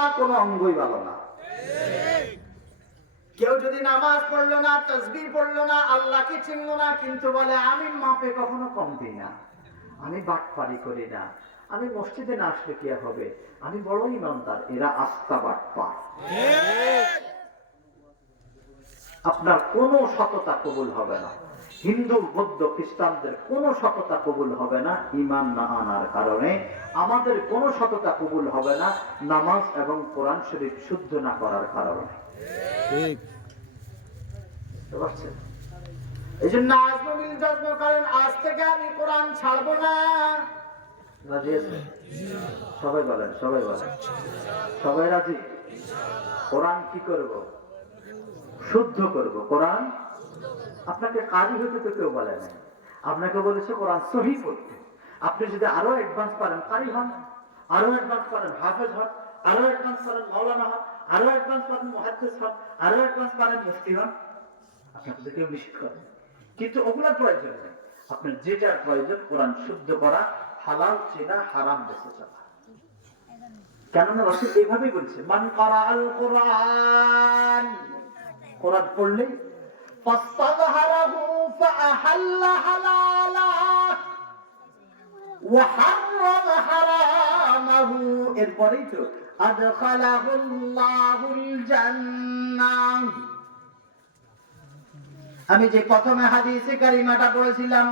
কোনো অঙ্গই ভালো না। কেউ যদি নামাজ পড়ল না তসবির পড়ল না আল্লাহকে চিনলো না কিন্তু বলে আমি মাপে কখনো কম দিই না। আমি বাটপারি করি না। আমি মসজিদে না আসলে কি হবে? আমি বড় ইমানদার। এরা আস্থা বাটপা আপনার কোনো সততা কবুল হবে না। হিন্দু বৌদ্ধ খ্রিস্টানদের কোনো সততা কবুল হবে না ইমান না আনার কারণে। আমাদের কোনো সততা কবুল হবে না নামাজ এবং কোরআন শরীফ শুদ্ধ না করার কারণে? এই জন্য করেন আজ থেকে আমি কোরআন ছাড়বো না। সবাই বলেন সবাই বলেন। সবাই রাজি? কোরআন কি করব? শুদ্ধ করব। কোরআন আপনাকে কারি হতে তো কেউ বলে নাই। আপনাকে বলেছে কোরআন সহি পড়তে। আপনি যদি আরও অ্যাডভান্স পারেন, কারি হন, আরও অ্যাডভান্স পারেন, হাফেজ হন, আরও অ্যাডভান্স পারেন, মাওলানা হন, আরও অ্যাডভান্স পারেন, মুহাদ্দিস হন, আরও অ্যাডভান্স পারেন, মুফতি হন আপনাকে কেউ নিষেধ করে কিন্তু ওগুলার প্রয়োজন নেই। আপনার যেটার প্রয়োজন, কোরআন শুদ্ধ করা, হালাল চেনা, হারাম বেঁচে চলা। কেননা রসুল এইভাবেই বলছে, মান করা আল কোরআন। কোরআন পড়লে فاستظهره فأحل حلالا وحرم حرامه এরপরেই তো أدخله الله الجنة আমি যে প্রথমে হাদিসে কারিমাটা পড়েছিলাম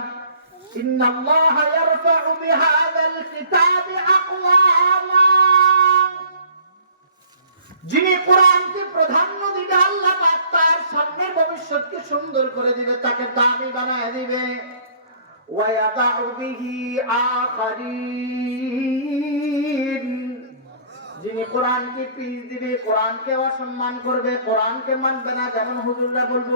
ইন্নাল্লাহ ইয়ারফা'ু বিহাযাল কিতাবি আকওয়ামা যিনি কোরআনকে প্রাধান্য দিবে আল্লাহ পাক তার সামনে ভবিষ্যৎকে সুন্দর করে দিবে, তাকে দামি বানায় দিবে। যিনি কোরআনকে পিস দিবে, কোরআনকে অসম্মান করবে, কোরআনকে মানবে না, যেমন হুজুররা বলব,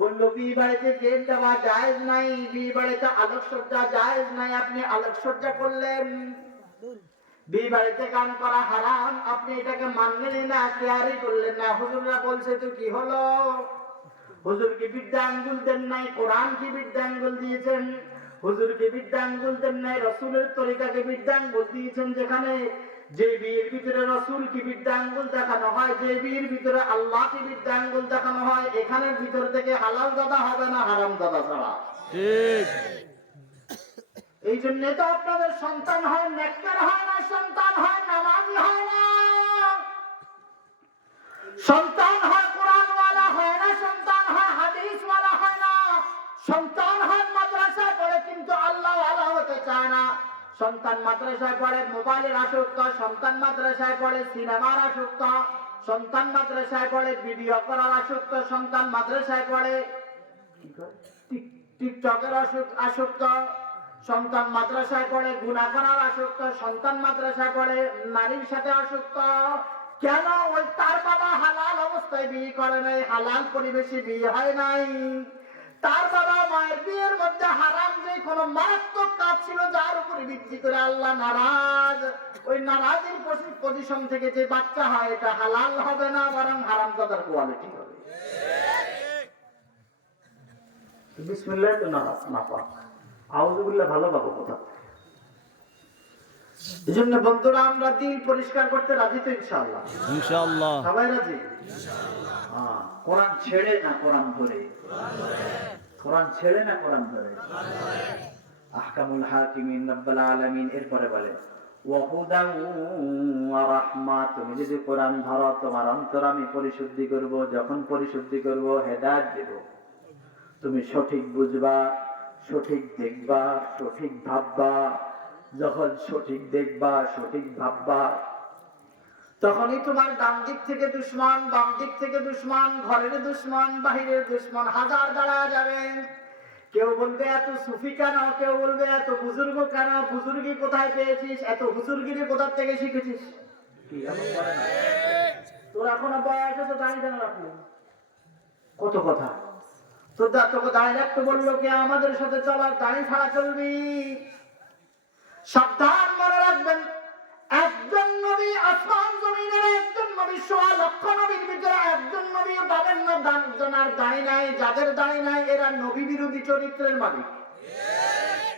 বলল, বিয়ে বাড়িতে গেট দেওয়া জায়েজ নাই, বিয়ে বাড়িতে আলোকসজ্জা জায়েজ নাই, আপনি আলোকসজ্জা করলেন। বিয়ে বাড়িতে গান করা হারাম। আপনি এটাকে মানলেন না, কেয়ারই করলেন না। হুজুররা বলছে, তো কি হলো? হুজুর কি বিদ্যা আঙ্গুল দেন নাই? কোরআন কি বিদ্যা আঙ্গুল দিয়েছেন? হুজুর কি বিদ্যা আঙ্গুল দেন নাই? রসুলের তরিকাকে বিদ্যা আঙ্গুল দিয়েছেন যেখানে? যে বিয়ের ভিতরে রসুল কি বিদ্যা আঙ্গুল দেখানো হয়, যে বিয়ের ভিতরে আল্লাহ কি বিদ্যা আঙ্গুল দেখানো হয়, এখানের ভিতর থেকে হালাল দাদা হবে না হারাম দাদা ছাড়া? ঠিক। এই জন্য তো আপনাদের সন্তান হয়, নেককার হয় না, সন্তান হয় নামাজি হয় না। সন্তান হয় কোরআন কোরআনওয়ালা, হয় না সন্তান হয় হাদিস হাদিসওয়ালা, হয় না। সন্তান হয় মাদ্রাসায় পড়ে, কিন্তু আল্লাহওয়ালা হতে চায় না। সন্তান মাদ্রাসায় পড়ে, মোবাইলের আসক্ত, সন্তান মাদ্রাসায় পড়ে, সিনেমার আসক্ত, সন্তান মাদ্রাসায় পড়ে, ভিডিও করার আসক্ত, সন্তান মাদ্রাসায় পড়ে টিকটকের আসক- আসক্ত। সন্তান মাদ্রাসায় পড়ে গুণা করার আসক্ত, সন্তান মাদ্রাসায় পড়ে, নারীর সাথে আসক্ত। কেন ওই তার বাবা হালাল অবস্থায় বিয়ে করে নাই? হালাল পরিবেশে বিয়ে হয় নাই। তার বাবা মায়ের বিয়ের মধ্যে হারাম যে কোনো মারাত্মক কাজ ছিল, যার উপরে ভিত্তি করে আল্লাহ নারাজ। ওই নারাজের পজিশন থেকে যে বাচ্চা হয়, এটা হালাল হবে না, বরং হারাম দাদার কোয়ালিটি হবে। বিসমিল্লাহ তো না না পাক। আউযুবিল্লাহ ভালো পাবো এই জন্য বন্ধুরা আমরা দিল পরিষ্কার করতে রাজি তো ইনশাআল্লাহ। ইনশাআল্লাহ। সবাই রাজি? হ্যাঁ কোরআন ছেড়ে না কোরআন ধরে? কোরআন ছেড়ে না কোরআন ধরে? আহকামুল হাকিমিন রাব্বুল আলামিন এরপরে বলে তুমি যদি কোরআন ধরো তোমার অন্তর আমি পরিশুদ্ধি করব যখন পরিশুদ্ধি করব হেদায়ত দেব। তুমি সঠিক বুঝবা সঠিক দেখবা, সঠিক ভাববা, যখন সঠিক দেখবা, সঠিক ভাববা। তখনই তোমার ডান দিক থেকে দুশ্মন, বাম দিক থেকে দুশ্মন, ঘরের দুশ্মন, বাহিরের দুশ্মন হাজার দাঁড়া যাবে। কেউ বলবে, এত সুফি কেন? কেউ বলবে, এত বুজুর্গ কেন? বুজুর্গি কোথায় পেয়েছিস? এত হুজুরগিরি কোথা থেকে শিখেছিস? তোর এখনও বয়স আছে দাঁড়িয়ে কেন রাখলি কত কথা? আমাদের সাথে চলার দাঁড়িয়ে ছাড়া চলবি। সাবধান মনে রাখবেন, একজন নবী আসমান জমিনের একজন নবী, সোয়া লক্ষ নবীর ভিতরে একজন নবীও পাবেন না দান- জনার দাঁড়ি নাই, যাদের দাঁড়ি নাই, এরা নবী বিরোধী চরিত্রের মালিক।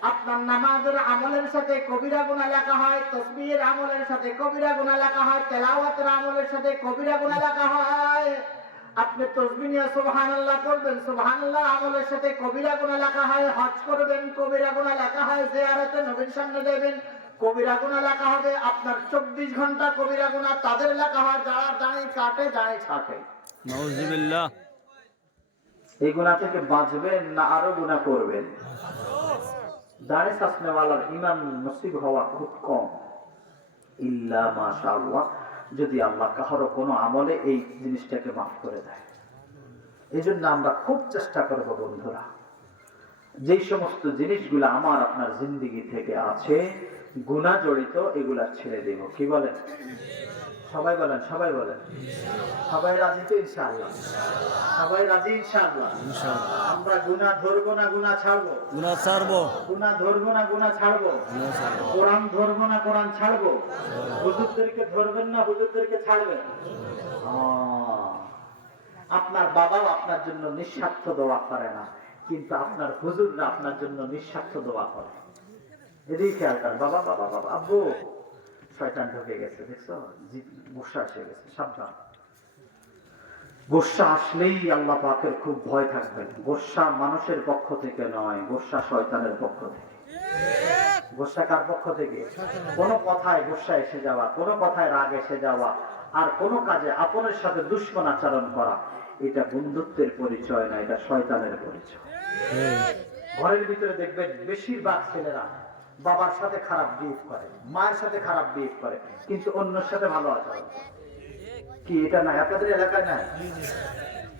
আপনার নামাজের আমলের সাথে কবিরা গুণা লেখা হয়, তসবিহের আমলের সাথে কবিরা গুণা লেখা হয়, তেলাওয়াতের আমলের সাথে কবিরা গুণা লেখা হয়। আপনি তসবি নিয়ে সুবহানাল্লাহ পড়বেন সুবহানাল্লাহ আমলের সাথে কবিরা গুণা লেখা হয় হজ করবেন কবিরা গুণা লেখা হয় জিয়ারতে নবীর সামনে দেবেন কবিরা গুণা লেখা হবে আপনার চব্বিশ ঘণ্টা কবিরা গুণা তাদের লেখা হয় যারা দাঁড়িয়ে কাটে দাঁড়িয়ে ছাটে নাউজুবিল্লাহ। এই গুণা থেকে বাঁচবেন না আরও গুণা করবেন। দাঁড়ে শাসনেওয়ালার ইমান নসিব হওয়া খুব কম। ইল্লা মাশাআল্লাহ। যদি আল্লাহ কাহারও কোনো আমলে এই জিনিসটাকে মাফ করে দেয়। এই জন্য আমরা খুব চেষ্টা করব বন্ধুরা, যেই সমস্ত জিনিসগুলো আমার আপনার জিন্দিগি থেকে আছে গুণা জড়িত এগুলা ছেড়ে দেব। কি বলেন? সবাই বলেন সবাই বলেন। সবাই রাজি তো ইনশাআল্লাহ? সবাই রাজি ইনশাআল্লাহ? আমরা গুনাহ ধরবো না গুনাহ ছাড়বো? গুনাহ ছাড়বো। গুনাহ ধরবো না গুনাহ ছাড়বো? কোরআন ধরবো না কোরআন ছাড়বো? হুজুরদেরকে ধরবেন না হুজুরদেরকে ছাড়বেন? আপনার বাবাও আপনার জন্য নিঃস্বার্থ দোয়া করে না কিন্তু আপনার হুজুররা আপনার জন্য নিঃস্বার্থ দোয়া করে। এদিকে খেয়াল বাবা বাবা বাবা আব্বু। শয়তান ঢুকে গেছে, দেখছ? গুসা এসে গেছে, সাবধান। গোসা আসলেই আল্লাহ পাকের খুব ভয় থাকবেন। গোসা মানুষের পক্ষ থেকে নয়, গোসা শয়তানের পক্ষ থেকে। গোসা কার পক্ষ থেকে? কোনো কথায় গোসা এসে যাওয়া, কোনো কথায় রাগ এসে যাওয়া, আর কোনো কাজে আপনের সাথে দুশ্মন আচরণ করা, এটা বন্ধুত্বের পরিচয় না, এটা শয়তানের পরিচয়। ঘরের ভিতরে দেখবেন, বেশিরভাগ ছেলেরা বাবার সাথে খারাপ বিহেভ করে, মায়ের সাথে খারাপ বিহেভ করে, কিন্তু অন্যের সাথে ভালো আচরণ করে। কি এটা নাই? আপনাদের এলাকায় নাই?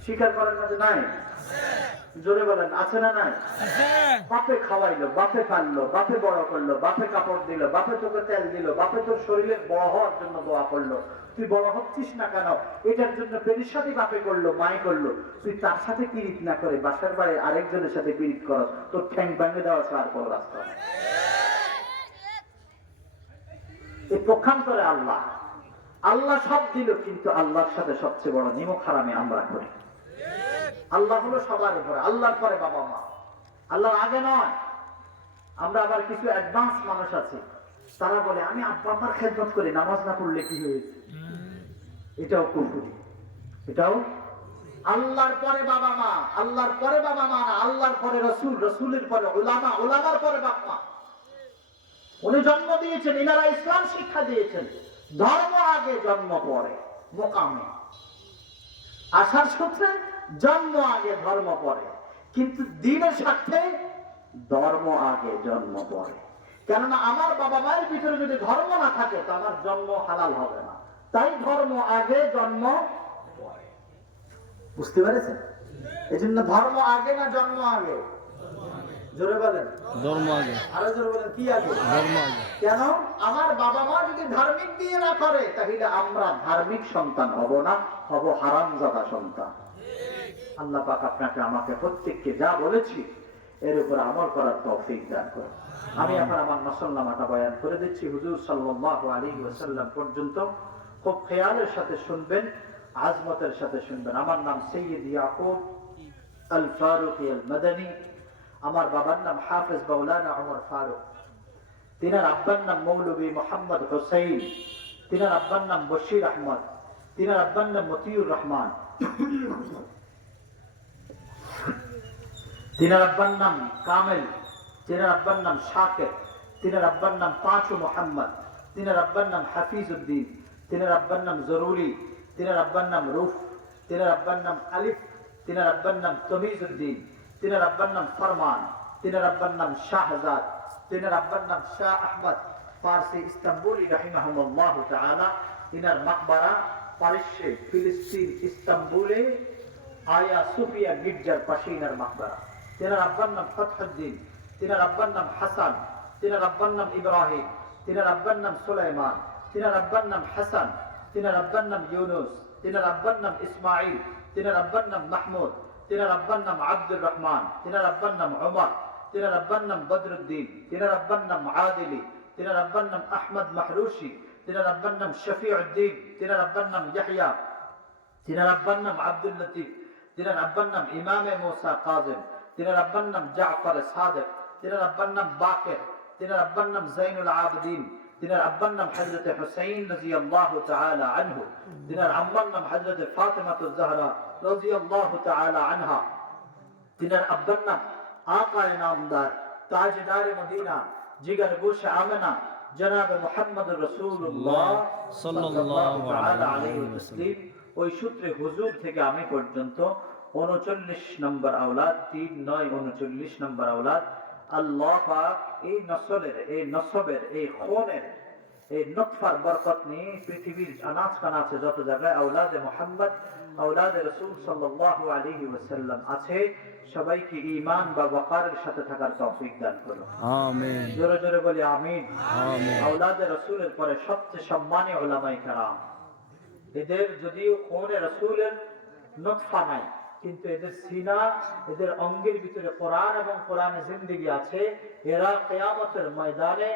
স্বীকার করেন না যে নাই? জোরে বলেন, আছে না নাই? বাপে খাওয়াইলো, বাপে পাললো, বাপে বড় করল, বাপে কাপড় দিল, বাপে তোকে তেল দিল, বাপে তোর শরীরে বড় হওয়ার জন্য দোয়া করল। তুই বড় হচ্ছিস না কেন? এটার জন্য পেরির সাথে বাপে করল, মাই করল। তুই তার সাথে পিরিত না করে বাসার বাড়ি আরেকজনের সাথে পিরিত করস, তোর ঠ্যাং ভাঙে দেওয়া ছাড়া কোনো রাস্তা। এই পক্ষান্তরে আল্লাহ। আল্লাহ সব দিল, কিন্তু আল্লাহর সাথে সবচেয়ে বড় নিমক হারামে আমরা করি। আল্লাহ হলো সবার উপরে, আল্লাহর পরে বাবা মা। আল্লাহর আগে নয়। আমরা আবার কিছু অ্যাডভান্স মানুষ আছে। তারা বলে, আমি আব্বা আম্মার খেদমত করি, নামাজ না পড়লে কি হয়েছে এটাও কুফুরি এটাও আল্লাহর পরে বাবা মা, আল্লাহর পরে বাবা মা না, আল্লাহর পরে রসুল, রসুলের পরে ওলামা, ওলামার পরে বাপ্পা উনি জন্ম দিয়েছেন, ইনারা ইসলাম শিক্ষা দিয়েছেন। ধর্ম আগে জন্ম পরে, মোকামে। আসার সূত্রে জন্ম আগে, ধর্ম পরে। কিন্তু দিনের সাথে ধর্ম আগে, জন্ম পরে। কেননা আমার বাবা মায়ের ভিতরে যদি ধর্ম না থাকে, তো আমার জন্ম হালাল হবে না। তাই ধর্ম আগে, জন্ম পরে। বুঝতে পেরেছেন? এই জন্য ধর্ম আগে না জন্ম আগে? জোরে বলেন। ধর্ম আগে। আরও জোরে বলেন কি আগে? ধর্ম আগে। কেন? আমার বাবা মা যদি ধার্মিক দিয়ে না করে তাহলে আমরা ধার্মিক সন্তান হব না হব হারামজাদা সন্তান। আল্লাহ পাক আপনাকে আমাকে প্রত্যেককে যা বলেছি এর উপর আমল করার তৌফিক দান করুন। আমি এখন আমার নসলনামাটা বয়ান করে দিচ্ছি। হুজুর সাল্লাল্লাহু আলাইহি ওয়াসাল্লাম পর্যন্ত খুব খেয়ালের সাথে শুনবেন আজমতের সাথে শুনবেন। আমার নাম সৈয়দ ইয়াকুব আল ফারুক আল মাদানী আমার বাবার নাম হাফেজ মাওলানা ওমর ফারুক তিনার আব্বার নাম মৌলবী মোহাম্মদ হোসেন তিনার আব্বার নাম বশির আহমদ তিনার আব্বার নাম মতিউর রহমান তিনার আব্বার নাম কামেল তিনার আব্বার নাম শাকের তিনার আব্বার নাম পাঁচু মোহাম্মদ তিনার আব্বার নাম হাফিজ উদ্দিন তিনার আব্বার নাম জরুরি তিনার আব্বার নাম রুফ তিনার আব্বার নাম আলিফ তিনার আব্বার নাম তমিজ উদ্দিন তিনার আব্বার নাম ফরমান তিনার আব্বার নাম শাহজাদ তিনার আব্বার নাম শাহ আহমদ ফার্সি ইস্তাম্বুলি রাহিমাহুল্লাহ তাআলা তিনার মাকবারা পারস্যে ফিলিস্তিন ইস্তাম্বুলে আয়া সুফিয়া গির্জার পাশে ইনার মাকবারা তিনার আব্বার নাম ফতহুদ্দিন তিনার আব্বার নাম হাসান তিনার আব্বার নাম ইব্রাহিম তিনার আব্বার নাম সুলাইমান তিনার আব্বার নাম হাসান তিনার আব্বার নাম ইউনুস তিনার আব্বার নাম ইসমাইল তিনার আব্বার নাম মাহমুদ তিনার আব্বার নাম আব্দুর রহমান তিনার আব্বার নাম ওমর তিনার আব্বার নাম বদরুদ্দিন তিনার আব্বার নাম আদিলি তিনার আব্বার নাম আহমদ মাহরুশি তিনার আব্বার নাম শফিউদ্দিন তিনার আব্বার নাম ইয়াহইয়া তিনার আব্বার নাম আব্দুল লতিফ তিনার আব্বার নাম ইমামে মোসা কাজেম তিনার আব্বার নাম জাফর সাদেক তিনার আব্বার নাম বাকের তিনার আব্বার নাম জাইনুল আবদিন তিনার আব্বার নাম হযরত হুসাইন রাদিয়াল্লাহু তাআলা আনহু। তিনার আম্মার নাম হযরত ফাতিমাতুজ জাহরা রাদিয়াল্লাহু তাআলা আনহা। তিনার আব্বার নাম আকায় নামদার, তাজদার মদিনা, জিগার গোশ আমেনা, জনাব মোহাম্মদ রসুল্লাহ সাল্লাল্লাহু আলাইহি ওয়াসাল্লাম। ওই সূত্রে হুজুর থেকে আমি পর্যন্ত উনচল্লিশ নম্বর আওলাদ, তিন নয়, উনচল্লিশ নম্বর আওলাদ আল্লাহ পাক এই নসলের এই নসবের এই খনের এই নতফার বরকত নিয়ে পৃথিবীর আনাজ কানাচে যত জায়গায় আওলাদে মোহাম্মদ আওলাদে রসুল ওয়াসাল্লাম আছে সবাইকে ঈমান বা ওয়াকারের সাথে থাকার তৌফিক দান আমিন। জোরে জোরে বলি আমিন। আমিন। আওলাদে রসুলের পরে সবচেয়ে সম্মানী ওলামাই কারাম। এদের যদিও কোনে রসুলের নতফা নাই কিন্তু এদের সিনা এদের অঙ্গের ভিতরে কোরআন এবং কোরআন জিন্দিগি আছে এরা কেয়ামতের ময়দানে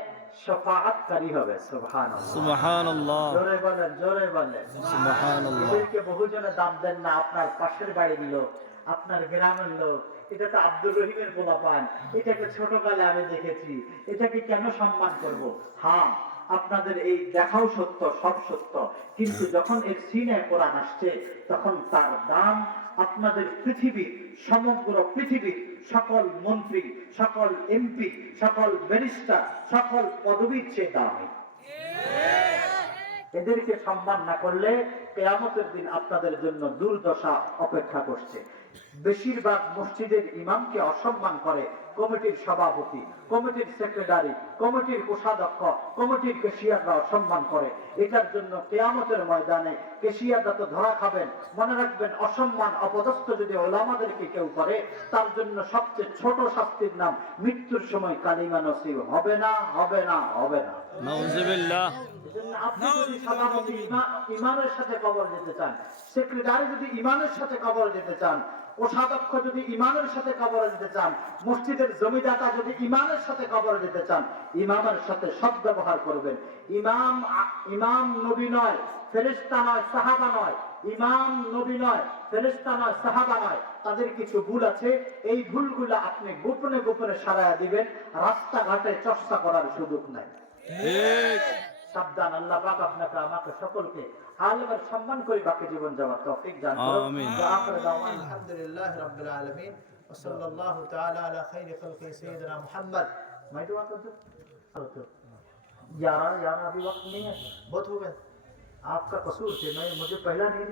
শফাআতকারী হবে সুবহানাল্লাহ। সুবহানাল্লাহ। জোরে বলেন জোরে বলেন। সুবহানাল্লাহ। এদেরকে বহুজনে দাম দেন না আপনার পাশের বাড়ির লোক আপনার গ্রামের লোক। এটা তো আব্দুর রহিমের পোলা পান এটাকে ছোটকালে আমি দেখেছি। এটাকে কেন সম্মান করব? হ্যাঁ আপনাদের এই দেখাও সত্য সব সত্য। কিন্তু যখন এর সিনে কোরআন আসছে তখন তার দাম আপনাদের পৃথিবী, সমগ্র পৃথিবীর সকল মন্ত্রী, সকল এমপি, সকল ব্যারিস্টার, সকল পদবীর চেয়ে দামি। এদেরকে সম্মান না করলে কেয়ামতের দিন আপনাদের জন্য দুর্দশা অপেক্ষা করছে। বেশিরভাগ মসজিদের ইমামকে অসম্মান করে কমিটির সভাপতি কমিটির সেক্রেটারি কমিটির কোষাধ্যক্ষ কমিটির কেশিয়াররা অসম্মান করে। এটার জন্য কেয়ামতের ময়দানে কেশিয়াররা তো ধরা খাবেন মনে রাখবেন অসম্মান অপদস্থ যদি ওলামাদেরকে কেউ করে তার জন্য সবচেয়ে ছোট শাস্তির নাম মৃত্যুর সময় কালিমা নসিব। হবে না হবে না হবে না। আপনি যদি সভাপতি ইমানের সাথে কবর যেতে চান সেক্রেটারি যদি ইমানের সাথে কবর যেতে চান কোষাধ্যক্ষ যদি ইমানের সাথে কবর যেতে চান, মসজিদের জমিদাতা যদি ইমানের সাথে কবর যেতে চান, ইমামের সাথে সৎ ব্যবহার করবেন। ইমাম ইমাম নবী নয়, ফেরেশতা নয়, সাহাবা নয়। ইমাম নবী নয়, ফেরেশতা নয়, সাহাবা নয়। তাদের কিছু ভুল আছে। এই ভুলগুলো আপনি গোপনে গোপনে সারায়া দিবেন। রাস্তাঘাটে চর্চা করার সুযোগ নাই। ঠিক। সাবধান আল্লাহ পাক আপনাকে আমাকে সকলকে আলমের সম্মান করে বাকি জীবন যাওয়ার তৌফিক দান করুন আমিন। ওয়া আখির দাওয়ানা আলহামদুলিল্লাহ রাব্বিল আলামিন ওয়া সাল্লাল্লাহু তাআলা আলা খাইরি খালকি সাইয়্যিদিনা মুহাম্মদ मैं दुआ कर दूं ग्यारह ग्यारह अभी वक्त नहीं है बहुत हो गए आपका कसूर थे मैं मुझे पहला नहीं दिया